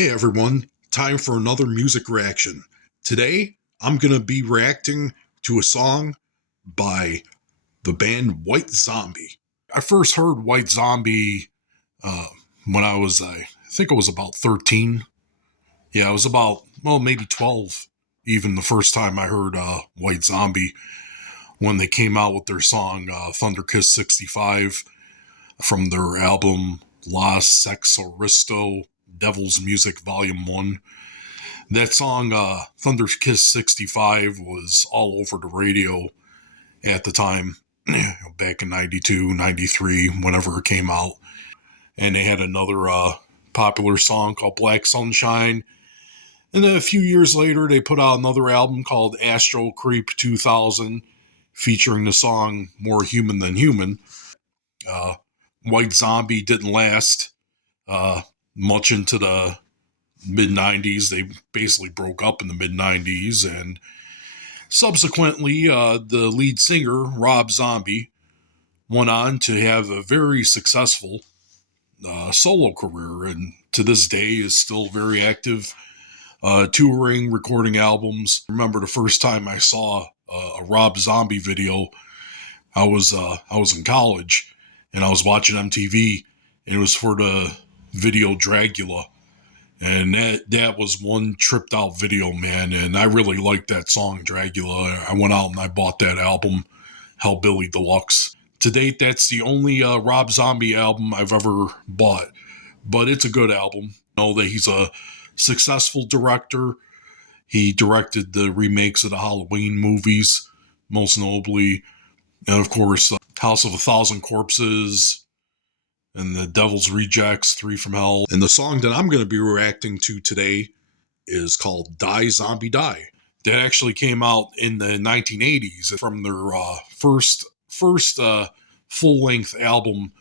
Hey everyone, time for another music reaction. Today, I'm going to be reacting to a song by the band White Zombie. I first heard White Zombie uh, when I think it was about 13. Yeah, I was about, maybe 12, even the first time I heard White Zombie when they came out with their song Thunder Kiss 65 from their album La Sexoristo Devil's Music Volume 1. That song, Thunder Kiss 65, was all over the radio at the time, back in 92, 93, whenever it came out. And they had another popular song called Black Sunshine. And then a few years later, they put out another album called Astro Creep 2000, featuring the song More Human Than Human. Uh, White Zombie didn't last much into the mid 90s. They basically broke up in the mid 90s, and subsequently, the lead singer, Rob Zombie, went on to have a very successful solo career, and to this day is still very active, touring, recording albums. I remember the first time I saw a Rob Zombie video, I was in college, and I was watching MTV, and it was for the video Dragula. And that was one tripped out video, man. And I really liked that song, Dragula. I went out and I bought that album, Hellbilly Deluxe. To date, that's the only Rob Zombie album I've ever bought. But it's a good album. I know that he's a successful director. He directed the remakes of the Halloween movies, most notably. And of course, House of a Thousand Corpses, and The Devil's Rejects, 3 from Hell. And the song that I'm going to be reacting to today is called Die Zombie Die. That actually came out in the 1980s from their first full-length album,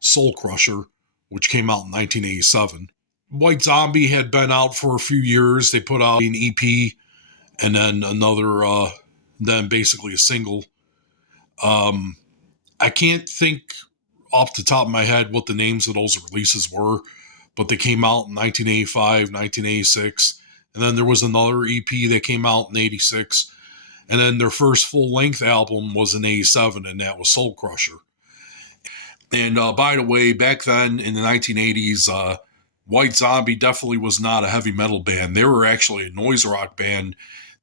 Soul Crusher, which came out in 1987. White Zombie had been out for a few years. They put out an EP and then another, then basically a single. I can't think off the top of my head what the names of those releases were, but they came out in 1985, 1986, and then there was another EP that came out in 86, and then their first full-length album was in 87, and that was Soul Crusher. And by the way, back then in the 1980s, White Zombie definitely was not a heavy metal band. They were actually a noise rock band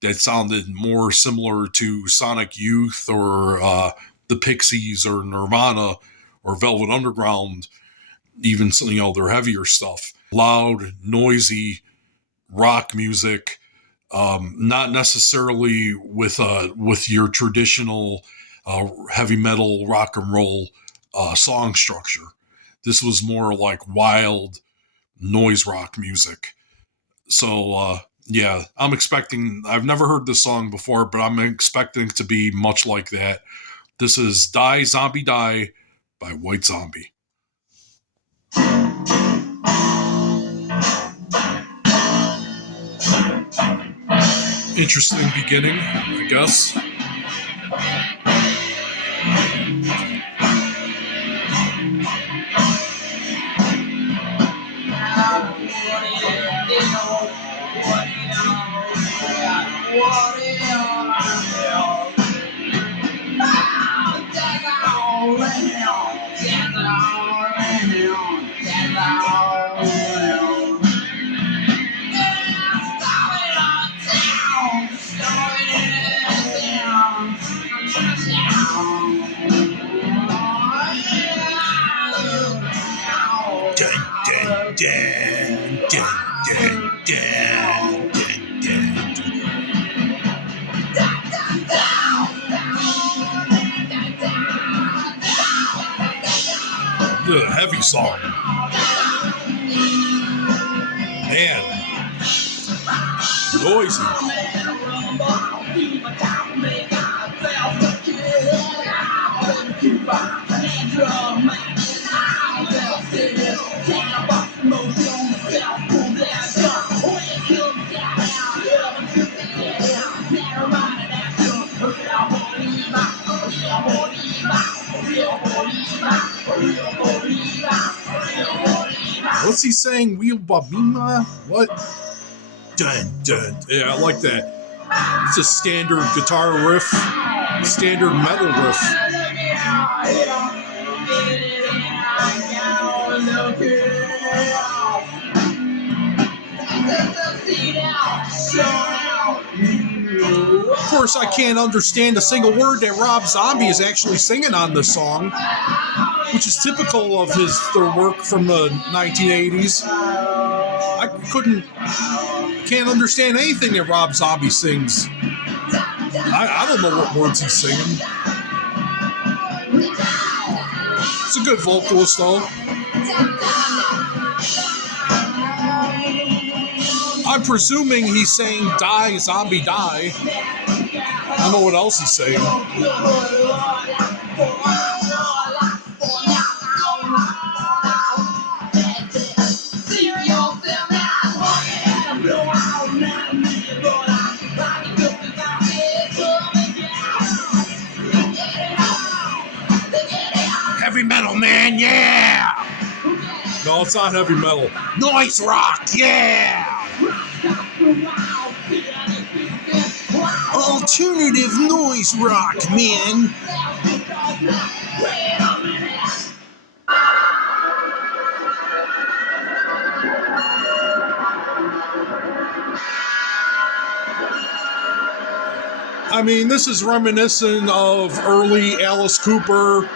that sounded more similar to Sonic Youth or the Pixies or Nirvana or Velvet Underground, even, their heavier stuff. Loud, noisy rock music, not necessarily with your traditional heavy metal rock and roll song structure. This was more like wild noise rock music. So, yeah, I've never heard this song before, but I'm expecting it to be much like that. This is Die Zombie Die by White Zombie. Interesting beginning, I guess. The heavy song. Man. Noisy. What's he saying? Wheel Babima? What? Dun, dun. Yeah, I like that. It's a standard guitar riff, standard metal riff. Of course, I can't understand a single word that Rob Zombie is actually singing on this song, which is typical of their work from the 1980s. I can't understand anything that Rob Zombie sings. I don't know what words he's singing. It's a good vocalist, though. I'm presuming he's saying "Die, zombie, die." I don't know what else he's saying. Heavy metal, man, yeah! No, it's not heavy metal. Noise rock, yeah! Alternative noise rock, man. I mean, this is reminiscent of early Alice Cooper,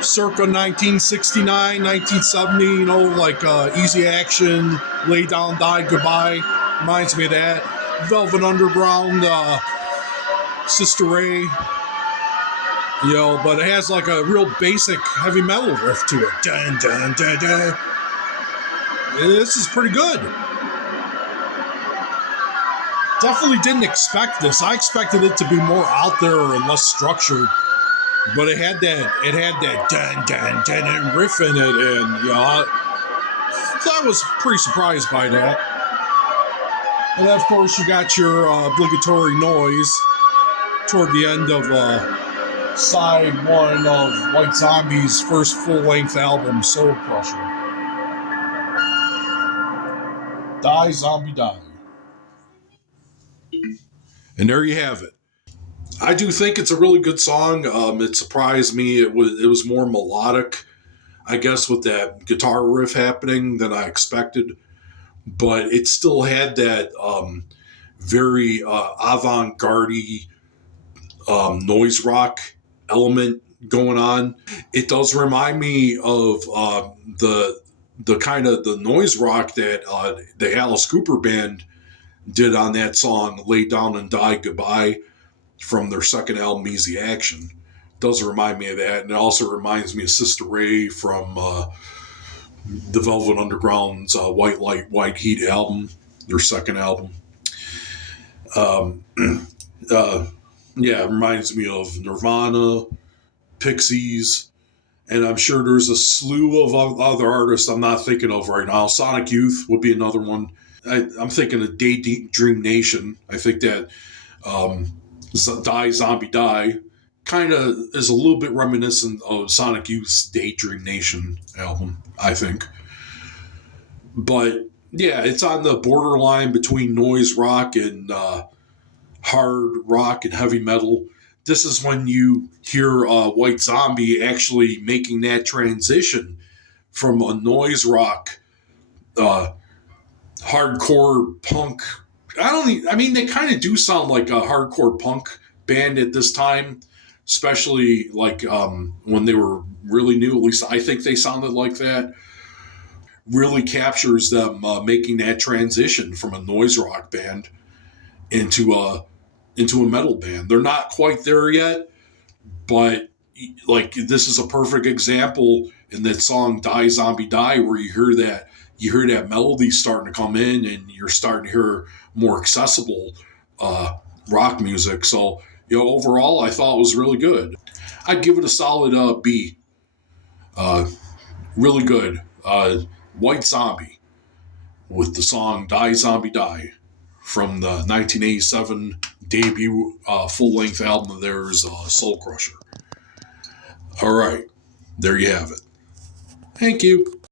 circa 1969, 1970, you know, like Easy Action, Lay Down, Die, Goodbye. Reminds me of that. Velvet Underground, Sister Ray. You know, but it has like a real basic heavy metal riff to it. Dun, dun, dun, dun. This is pretty good. Definitely didn't expect this. I expected it to be more out there and less structured. But it had that dun dun dun riff in it, and you know, I was pretty surprised by that. And of course, you got your obligatory noise toward the end of side one of White Zombie's first full-length album, Soul Crusher. Die, zombie, die. And there you have it. I do think it's a really good song. It surprised me. It was more melodic, I guess, with that guitar riff happening than I expected. But it still had that very avant-garde noise rock element going on. It does remind me of the kind of the noise rock that the Alice Cooper band did on that song, Lay Down and Die Goodbye, from their second album, Easy Action. It does remind me of that. And it also reminds me of Sister Ray from the Velvet Underground's White Light, White Heat album, their second album. Yeah, it reminds me of Nirvana, Pixies, and I'm sure there's a slew of other artists I'm not thinking of right now. Sonic Youth would be another one. I'm thinking of Daydream Nation. I think that Die, Zombie, Die kind of is a little bit reminiscent of Sonic Youth's Daydream Nation album, I think. But yeah, it's on the borderline between noise rock and hard rock and heavy metal. This is when you hear White Zombie actually making that transition from a noise rock, hardcore punk. I mean, they kind of do sound like a hardcore punk band at this time, especially like when they were really new. At least I think they sounded like that. Really captures them making that transition from a noise rock band into a metal band. They're not quite there yet, but like this is a perfect example in that song Die Zombie Die, where you hear that melody starting to come in and you're starting to hear more accessible rock music. So, you know, overall I thought it was really good. I'd give it a solid B. Really good. White Zombie with the song Die Zombie Die from the 1987 debut full-length album of theirs, Soul Crusher. All right, there you have it. Thank you.